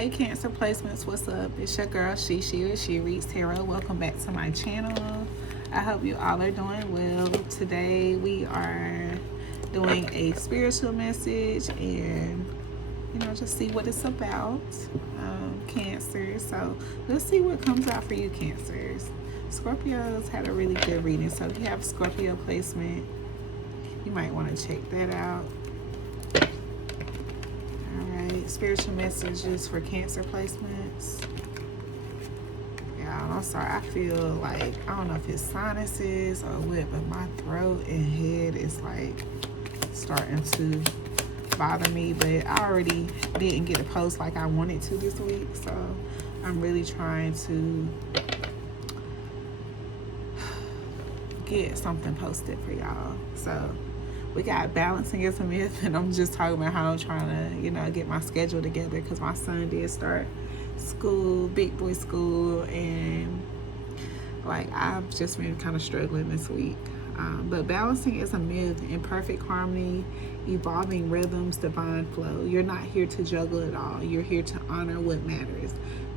Hey Cancer Placements, what's up? It's your girl She with She Reads Tarot. Welcome back to my channel. I hope you all are doing well. Today we are doing a spiritual message and just see what it's about. Cancer. So let's see what comes out for you, Cancers. Scorpios had a really good reading. So if you have Scorpio placement, you might want to check that out. Spiritual messages for Cancer placements. Yeah, I'm sorry. I feel like, I don't know if it's sinuses or what, but my throat and head is like starting to bother me. But I already didn't get a post like I wanted to this week, so I'm really trying to get something posted for y'all. So we got balancing is a myth, and I'm just talking about how I'm trying to, get my schedule together because my son did start school, big boy school, and like I've just been kind of struggling this week. But balancing is a myth, in perfect harmony, evolving rhythms, divine flow. You're not here to juggle it all. You're here to honor what matters.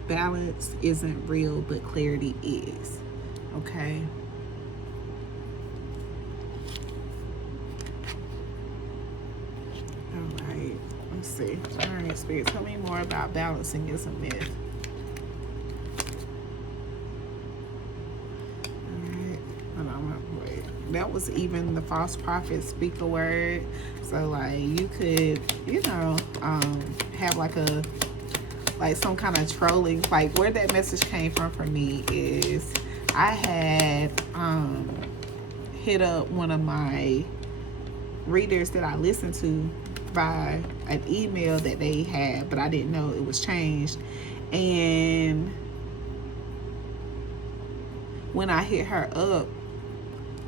Balance isn't real, but clarity is. Okay? Alright, let's see. Alright, Spirit, tell me more about balancing is a myth. Alright, hold on, wait. That was even the false prophet speak a word. So, like, you could, have like some kind of trolling. Like, where that message came from for me is I had hit up one of my readers that I listened to by an email that they had, but I didn't know it was changed. And when I hit her up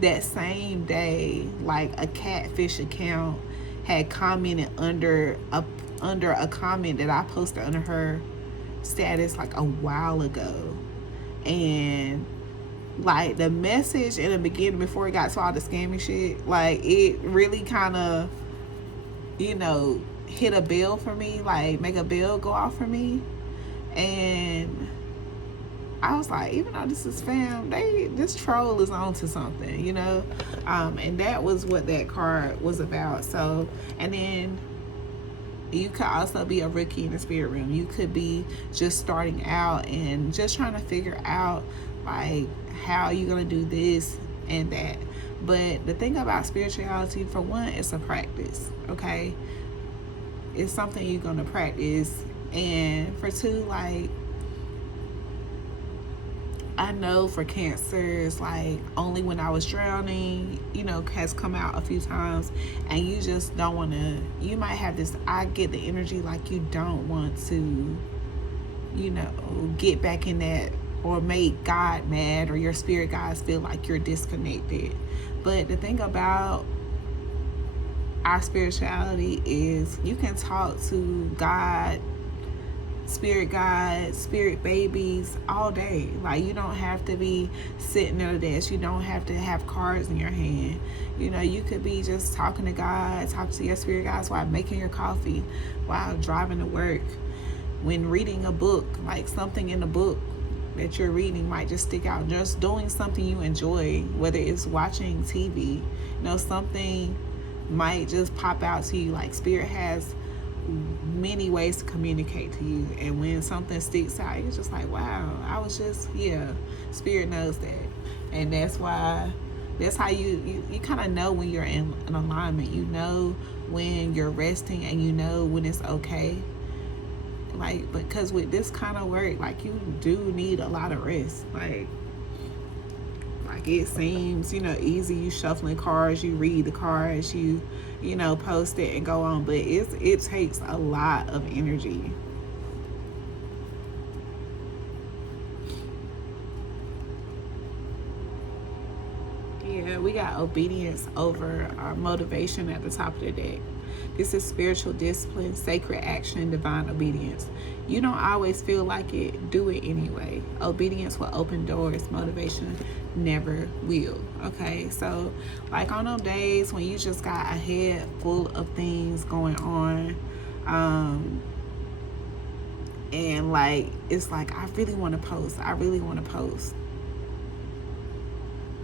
that same day, like a catfish account had commented under a comment that I posted under her status like a while ago. And like the message in the beginning, before it got to all the scammy shit, like it really kind of hit a bell for me, like make a bell go off for me. And I was like, even though this is fam, this troll is onto something, and that was what that card was about. So, and then you could also be a rookie in the spirit realm. You could be just starting out and just trying to figure out like how you're gonna do this and that. But the thing about spirituality, for one, it's a practice, okay? It's something you're going to practice. And for two, like, I know for Cancers, like, only when I was drowning, has come out a few times. And you just don't want to, you might have this, I get the energy like you don't want to, get back in that or make God mad or your spirit guides feel like you're disconnected. But the thing about our spirituality is you can talk to God, spirit guides, spirit babies all day. Like, you don't have to be sitting at a desk. You don't have to have cards in your hand. You could be just talking to God, talk to your spirit guides while making your coffee, while driving to work, when reading a book, like something in the book that you're reading might just stick out. Just doing something you enjoy, whether it's watching TV, something might just pop out to you. Like, spirit has many ways to communicate to you, and when something sticks out, you're just like, wow, I was just, spirit knows that. And that's how you kind of know when you're in an alignment. You know when you're resting, and you know when it's okay. Like, because with this kind of work, like, you do need a lot of rest. Like it seems, easy. You shuffling cards, you read the cards, you post it and go on. But it takes a lot of energy. Yeah, we got obedience over our motivation at the top of the deck. This is spiritual discipline, sacred action, divine obedience. You don't always feel like it, do it anyway. Obedience will open doors, motivation never will. Okay, so like on those days when you just got a head full of things going on, And like, it's like, I really want to post. I really want to post.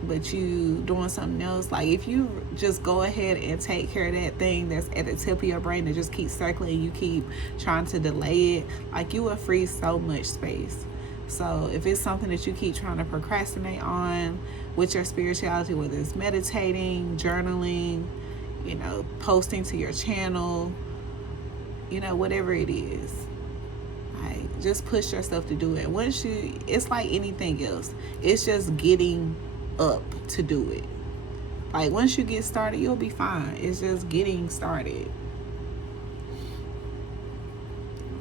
But you doing something else. Like, if you just go ahead and take care of that thing that's at the tip of your brain that just keeps circling, you keep trying to delay it, like, you will free so much space. So if it's something that you keep trying to procrastinate on with your spirituality, whether it's meditating, journaling, you know, posting to your channel, you know, whatever it is, like, just push yourself to do it. Once you, it's like anything else, it's just getting up to do it. Like, once you get started, you'll be fine. It's just getting started.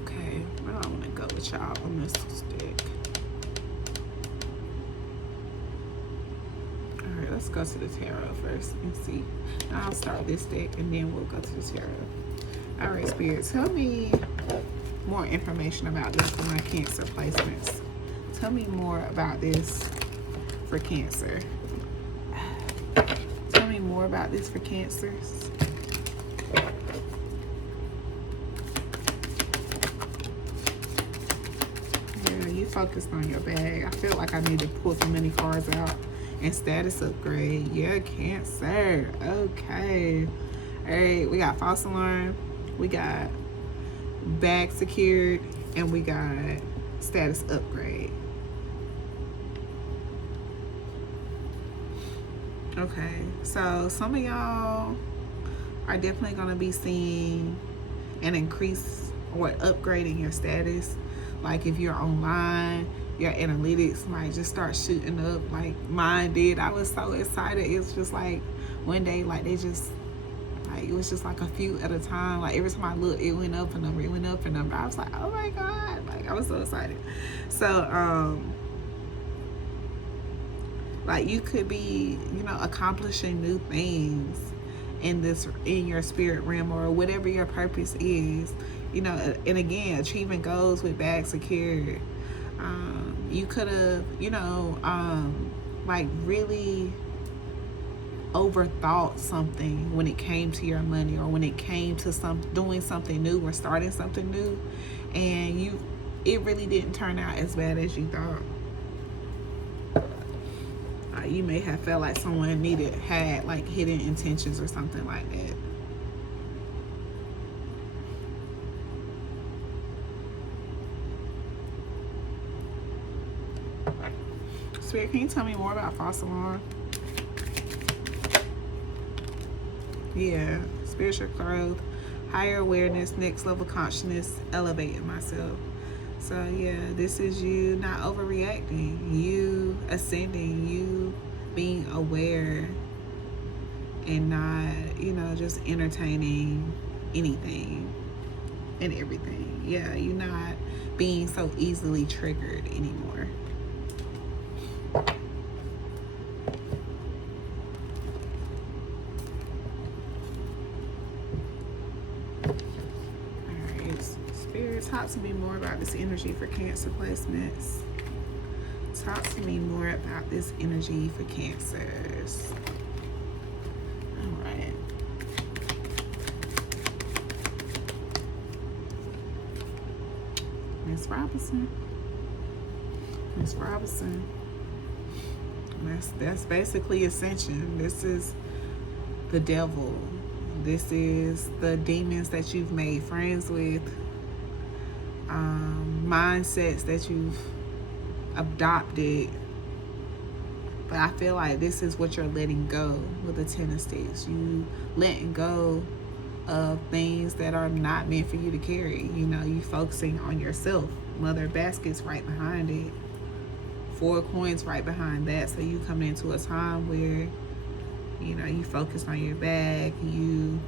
Okay, where do I want to go with y'all on this stick? Alright, let's go to the tarot first and see. I'll start this deck and then we'll go to the tarot. Alright, Spirit, tell me more information about this for my Cancer placements. Tell me more about this for Cancer. Tell me more about this for Cancers. Yeah, you focused on your bag. I feel like I need to pull some many cards out. And status upgrade. Yeah, Cancer. Okay. Alright, we got false alarm. We got bag secured. And we got status upgrade. Okay, so some of y'all are definitely going to be seeing an increase or upgrading your status. Like, if you're online, your analytics might just start shooting up like mine did. I was so excited. It's just like one day, like, they just, like, it was just like a few at a time. Like, every time I looked, it went up a number, it went up a number. I was like, oh my God. Like, I was so excited. So, like, you could be, you know, accomplishing new things in your spirit realm, or whatever your purpose is, you know. And again, achieving goals with bags secured. You could have, you know, like, really overthought something when it came to your money, or when it came to doing something new or starting something new, and it really didn't turn out as bad as you thought. You may have felt like someone had like hidden intentions or something like that. Spirit, can you tell me more about false alarm? Yeah, spiritual growth, higher awareness, next level consciousness, elevating myself. So yeah, this is you not overreacting, you ascending, you being aware and not, you know, just entertaining anything and everything. Yeah, you're not being so easily triggered anymore. Talk to me more about this energy for Cancer placements. Talk to me more about this energy for Cancers. All right. Miss Robinson. Miss Robinson. That's basically Ascension. This is the devil. This is the demons that you've made friends with. Mindsets that you've adopted. But I feel like this is what you're letting go with the Ten of Sticks. You letting go of things that are not meant for you to carry. You know, you focusing on yourself. Mother Basket's right behind it. 4 coins right behind that. So you come into a time where, you know, you focus on your bag. You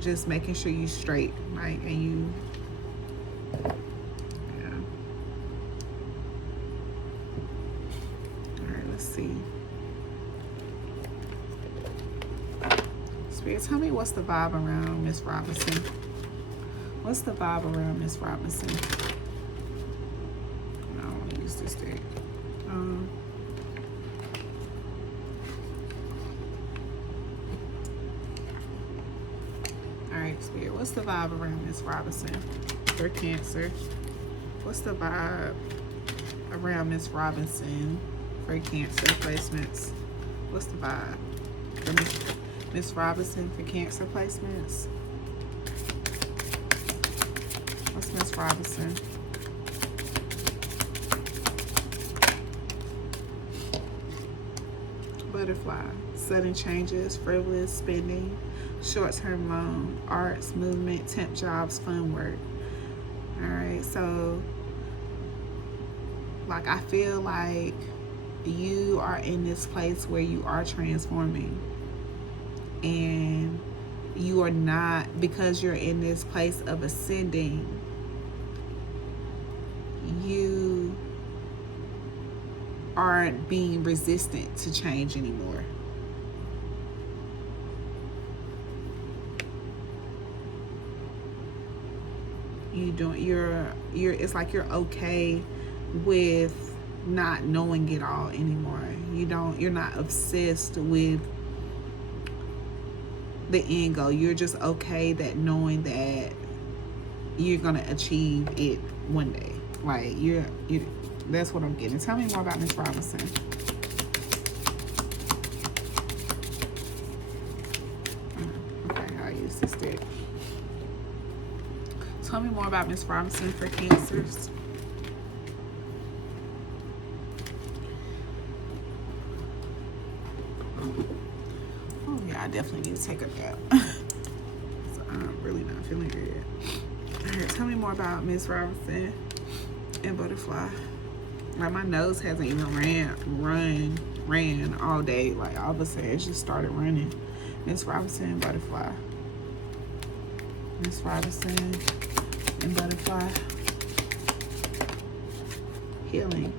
just making sure you straight, right? And you, yeah. All right, let's see. Spirit, tell me what's the vibe around Miss Robinson. What's the vibe around Miss Robinson? I don't want to use this deck. All right, Spirit, what's the vibe around Miss Robinson for Cancer? What's the vibe around Miss Robinson for Cancer placements? What's the vibe for Miss Robinson for Cancer placements? What's Miss Robinson? Butterfly, sudden changes, frivolous spending, short-term loan, arts, movement, temp jobs, fun work. All right, so like I feel like you are in this place where you are transforming, and you are not, because you're in this place of ascending, you aren't being resistant to change anymore. You're it's like you're okay with not knowing it all anymore. You're not obsessed with the end goal. You're just okay that knowing that you're gonna achieve it one day. Like you that's what I'm getting. Tell me more about Miss Robinson. Okay, I'll use this stick. Tell me more about Miss Robinson for Cancers. Oh yeah, I definitely need to take a nap. So I'm really not feeling good. Alright, tell me more about Miss Robinson and Butterfly. Like my nose hasn't even ran all day. Like all of a sudden it just started running. Miss Robinson and Butterfly. Miss Robinson and Butterfly. Healing.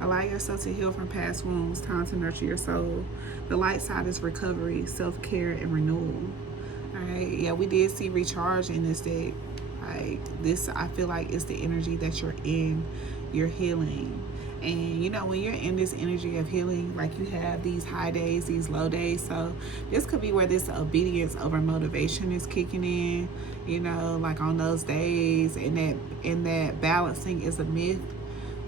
Allow yourself to heal from past wounds. Time to nurture your soul. The light side is recovery, self-care, and renewal. Alright, yeah, we did see recharge in this deck. Like this, I feel like it's the energy that you're in. You're healing. And you know, when you're in this energy of healing, like you have these high days, these low days. So this could be where this obedience over motivation is kicking in, you know, like on those days, and that balancing is a myth.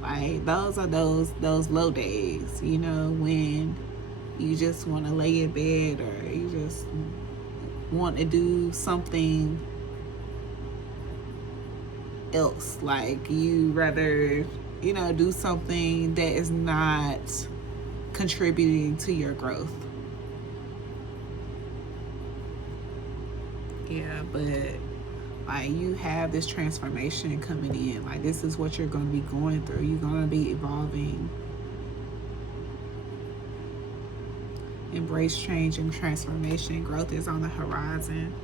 Like those are those low days, you know, when you just want to lay in bed, or you just want to do something else. Like you rather, you know, do something that is not contributing to your growth. Yeah, but like you have this transformation coming in. Like this is what you're going to be going through. You're going to be evolving. Embrace change and transformation. Growth is on the horizon.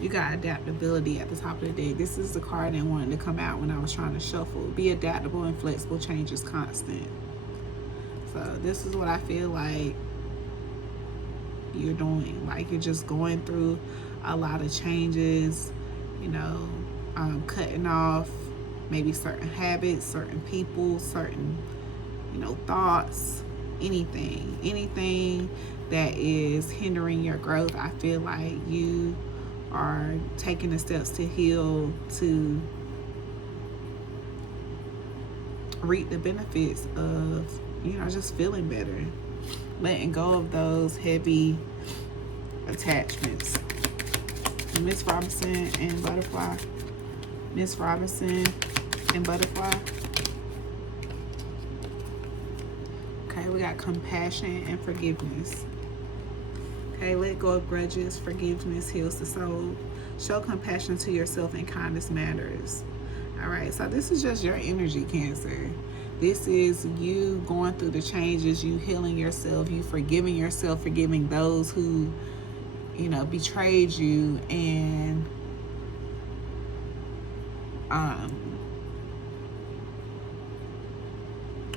You got adaptability at the top of the deck. This is the card that wanted to come out when I was trying to shuffle. Be adaptable and flexible. Change is constant. So this is what I feel like you're doing. Like you're just going through a lot of changes, you know, cutting off maybe certain habits, certain people, certain, you know, thoughts, anything that is hindering your growth. I feel like you are taking the steps to heal, to reap the benefits of, you know, just feeling better, letting go of those heavy attachments. Miss Robinson and Butterfly. Miss Robinson and Butterfly. Okay, we got compassion and forgiveness. Okay, let go of grudges. Forgiveness heals the soul. Show compassion to yourself, and kindness matters. All right, so this is just your energy, Cancer. This is you going through the changes, you healing yourself, you forgiving yourself, forgiving those who, you know, betrayed you, and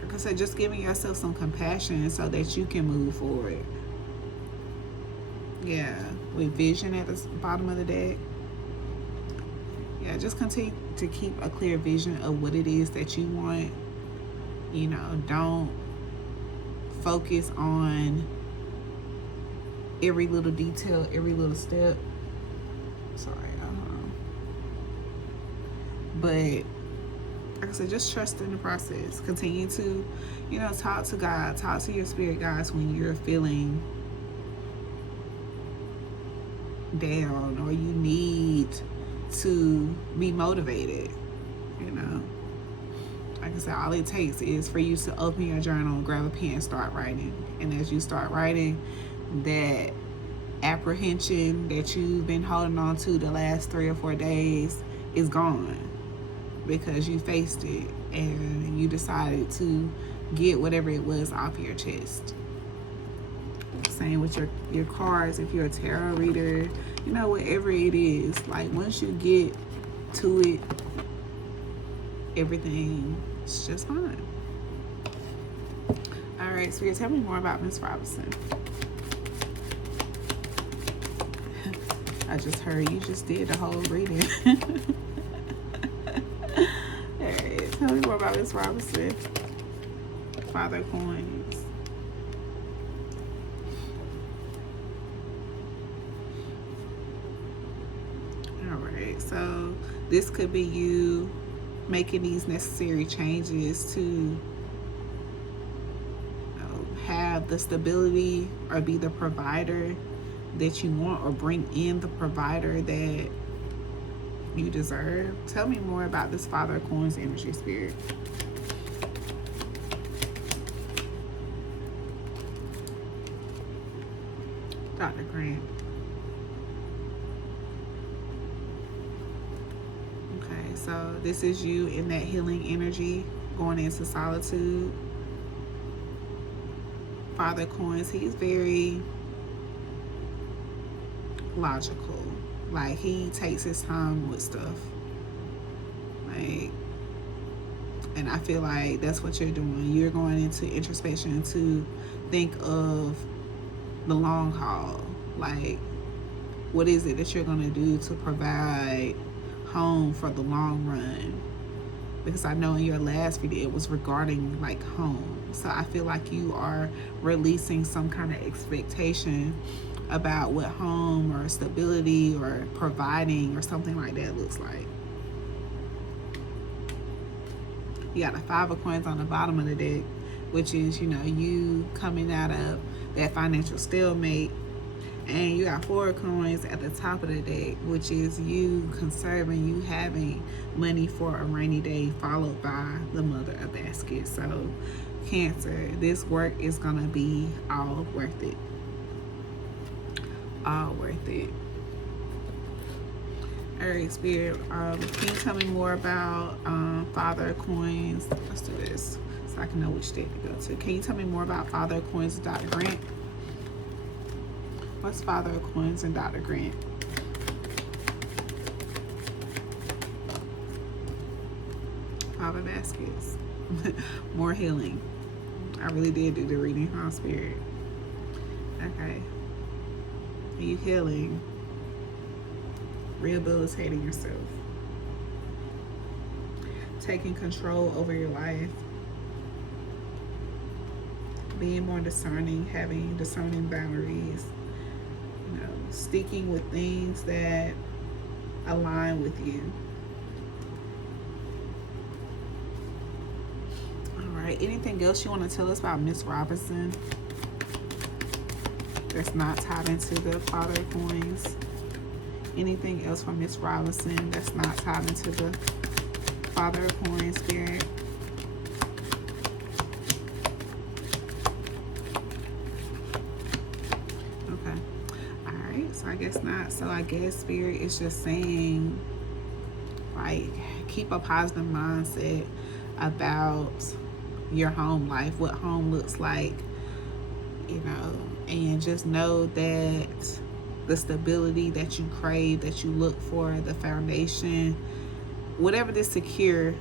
like I said, just giving yourself some compassion so that you can move forward. Yeah, with vision at the bottom of the deck. Yeah, just continue to keep a clear vision of what it is that you want. You know, don't focus on every little detail, every little step. Sorry, But like I said, just trust in the process. Continue to, talk to God, talk to your spirit guides when you're feeling down or you need to be motivated. Like I said, all it takes is for you to open your journal, grab a pen, and start writing. And as you start writing, that apprehension that you've been holding on to the last 3 or 4 days is gone, because you faced it and you decided to get whatever it was off your chest. Same with your cards, if you're a tarot reader, whatever it is. Like, once you get to it, everything's just fine. All right, Spirit, tell me more about Miss Robinson. I just heard you just did the whole reading. All right, tell me more about Miss Robinson. Father of Coins. All right, so this could be you making these necessary changes to have the stability or be the provider that you want, or bring in the provider that you deserve. Tell me more about this Father of Coins energy, Spirit. Dr. Grant. Okay, so this is you in that healing energy, going into solitude. Father of Coins, he's very logical. Like, he takes his time with stuff. Like, and I feel like that's what you're doing. You're going into introspection to think of the long haul. Like, what is it that you're going to do to provide home for the long run? Because I know in your last video it was regarding like home. So I feel like you are releasing some kind of expectation about what home or stability or providing or something like that looks like. You got a 5 of Coins on the bottom of the deck, which is, you coming out of that financial stalemate. And you got 4 of Coins at the top of the deck, which is you conserving, you having money for a rainy day, followed by the Mother of Baskets. So, Cancer, this work is going to be all worth it. All worth it. All right, Spirit, can you tell me more about Father of Coins? Let's do this so I can know which deck to go to. Can you tell me more about Father of Coins and Dr. Grant? What's Father of Coins and Dr. Grant? Father of Baskets. More healing. I really did do the reading, huh, Spirit? Okay. Are you healing? Rehabilitating yourself. Taking control over your life. Being more discerning, having discerning boundaries. Sticking with things that align with you. All right, anything else you want to tell us about Miss Robinson that's not tied into the Father of Coins? Anything else from Miss Robinson that's not tied into the Father of Coins, Spirit? Okay. So I guess not. So I guess Spirit is just saying, like, keep a positive mindset about your home life, what home looks like, and just know that the stability that you crave, that you look for, the foundation, whatever the secure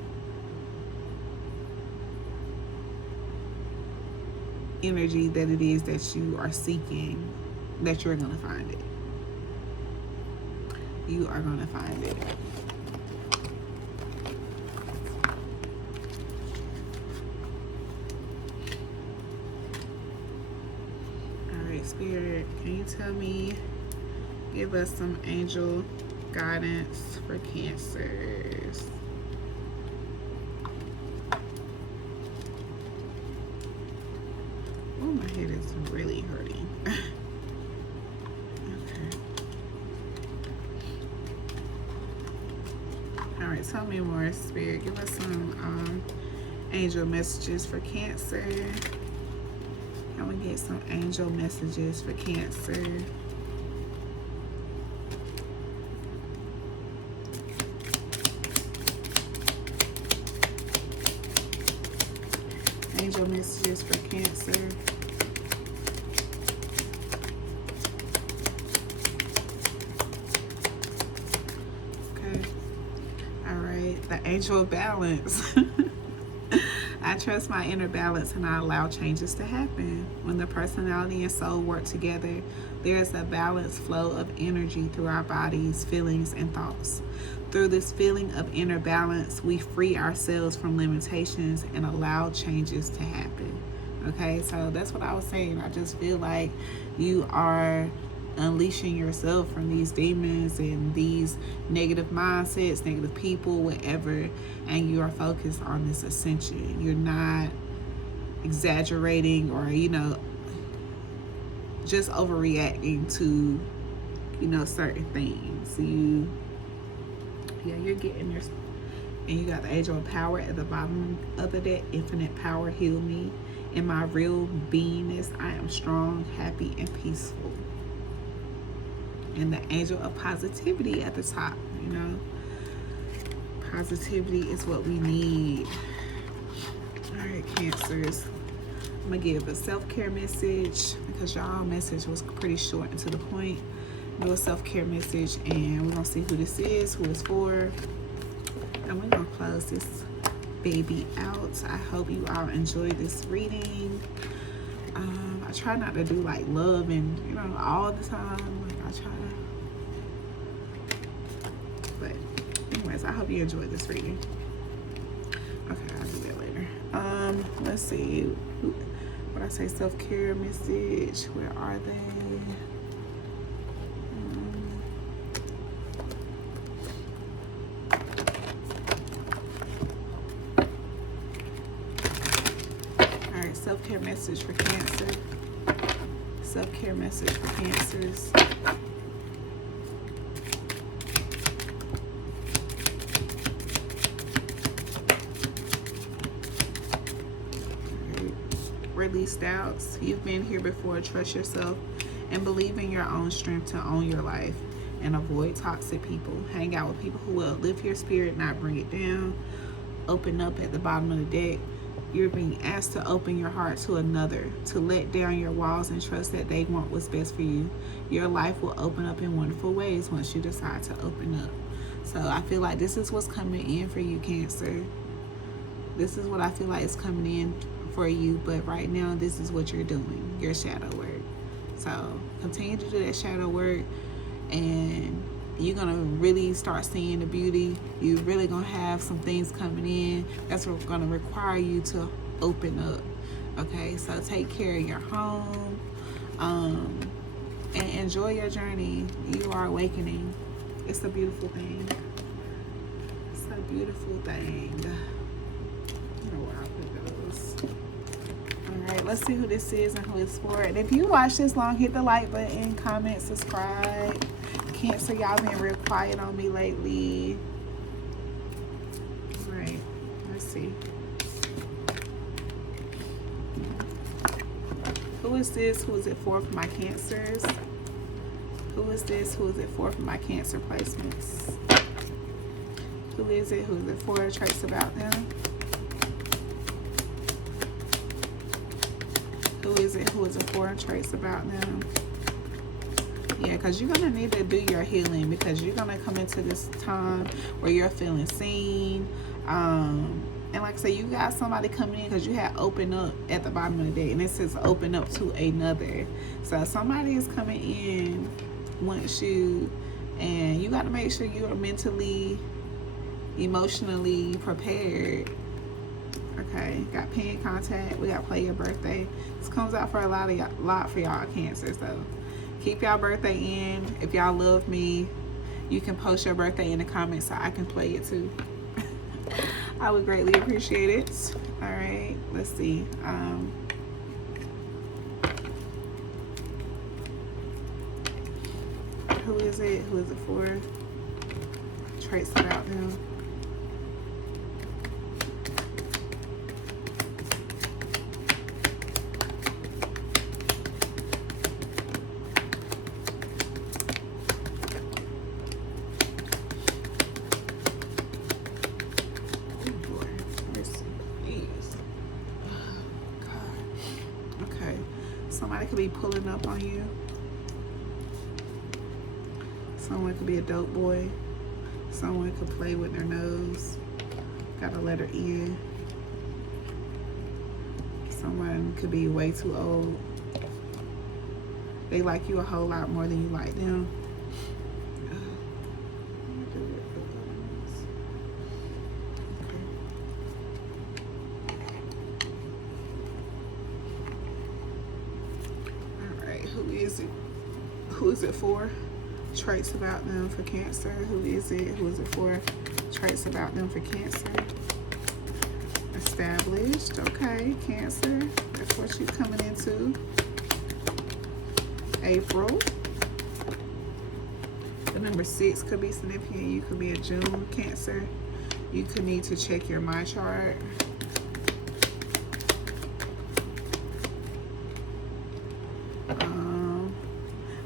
energy that it is that you are seeking, that you're going to find it. You are going to find it. All right, Spirit, can you tell me, give us some angel guidance for Cancers? My head is really hurting. Okay. All right, tell me more, Spirit. Give us some angel messages for Cancer. I'm gonna get some angel messages for Cancer. Angel messages for Cancer. Okay. All right. The angel of balance. I trust my inner balance and I allow changes to happen. When the personality and soul work together, there is a balanced flow of energy through our bodies, feelings, and thoughts. Through this feeling of inner balance, we free ourselves from limitations and allow changes to happen. Okay, so that's what I was saying. I just feel like you are unleashing yourself from these demons and these negative mindsets, negative people, whatever, and you are focused on this ascension. You're not exaggerating or, you know, just overreacting to, you know, certain things. You're getting your, and you got the angel of power at the bottom of the deck. Infinite power, heal me. In my real beingness, I am strong, happy, and peaceful. And the angel of positivity at the top, you know. Positivity is what we need. All right, Cancers. I'm going to give a self-care message because y'all message was pretty short and to the point. Do a self-care message and we're going to see who this is, who it's for. And we're going to close this baby out. I hope you all enjoy this reading. I try not to do like love and, you know, all the time. Like I try to. But anyways, I hope you enjoyed this reading. Okay, I'll do that later. Let's see. What I say, self-care message. Where are they? Self-care message for Cancer. Self-care message for Cancers. Right. Release doubts. You've been here before. Trust yourself and believe in your own strength to own your life and avoid toxic people. Hang out with people who will lift your spirit, not bring it down. Open up at the bottom of the deck. You're being asked to open your heart to another, to let down your walls and trust that they want what's best for you. Your life will open up in wonderful ways once you decide to open up. So I feel like this is what's coming in for you, Cancer. This is what I feel like is coming in for you, but right now this is what you're doing, your shadow work. So continue to do that shadow work and you're gonna really start seeing the beauty. You're really gonna have some things coming in that's gonna require you to open up. Okay, so take care of your home and enjoy your journey. You are awakening. It's a beautiful thing. It's a beautiful thing. I don't know where I put those. All right, let's see who this is and who it's for. And if you watch this long, hit the like button, comment, subscribe. Cancer, y'all been real quiet on me lately. All right, let's see. Who is this? Who is it for my Cancers? Who is this? Who is it for my Cancer placements? Who is it? Who is it for? Traits about them. Who is it? Who is it for? Traits about them. Yeah, because you're going to need to do your healing because you're going to come into this time where you're feeling seen. And like I said, you got somebody coming in because you had open up at the bottom of the day. And it says open up to another. So somebody is coming in once you, and you got to make sure you are mentally, emotionally prepared. Okay, got pin contact. We got play your birthday. This comes out for a lot for y'all Cancers though. Keep y'all birthday in. If y'all love me, you can post your birthday in the comments so I can play it too. I would greatly appreciate it. All right, let's see. Who is it? Who is it for? Traits about them. Somebody could be pulling up on you. Someone could be a dope boy. Someone could play with their nose. Got a letter in. Someone could be way too old. They like you a whole lot more than you like them. Who is it? Who is it for? Traits about them for Cancer. Who is it? Who is it for? Traits about them for Cancer. Established. Okay, Cancer. That's what you're coming into. April. The number 6 could be significant. You could be a June Cancer. You could need to check your My Chart.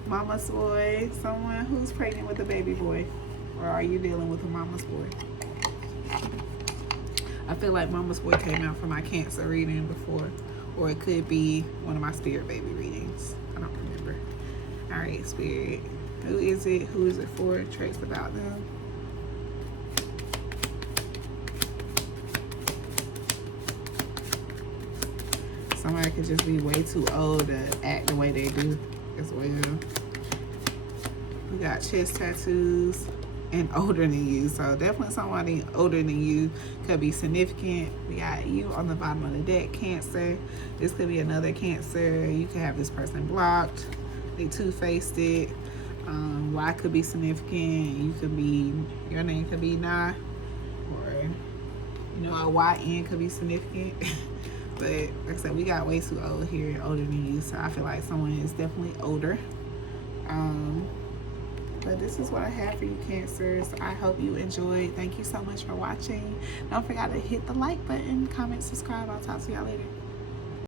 Mama's boy, someone who's pregnant with a baby boy, or are you dealing with a mama's boy? I feel like mama's boy came out for my Cancer reading before, or it could be one of my spirit baby readings. I don't remember. All right, spirit, who is it? Who is it for? Traits about them. Somebody could just be way too old to act the way they do as well. We got chest tattoos and older than you. So definitely somebody older than you could be significant. We got you on the bottom of the deck, Cancer. This could be another Cancer. You could have this person blocked. They two-faced it. Y could be significant. You could be, your name could be Nah. Or, you know, a YN could be significant. But like I said, we got way too old here, older than you. So I feel like someone is definitely older. But this is what I have for you, Cancers. I hope you enjoyed. Thank you so much for watching. Don't forget to hit the like button, comment, subscribe. I'll talk to y'all later.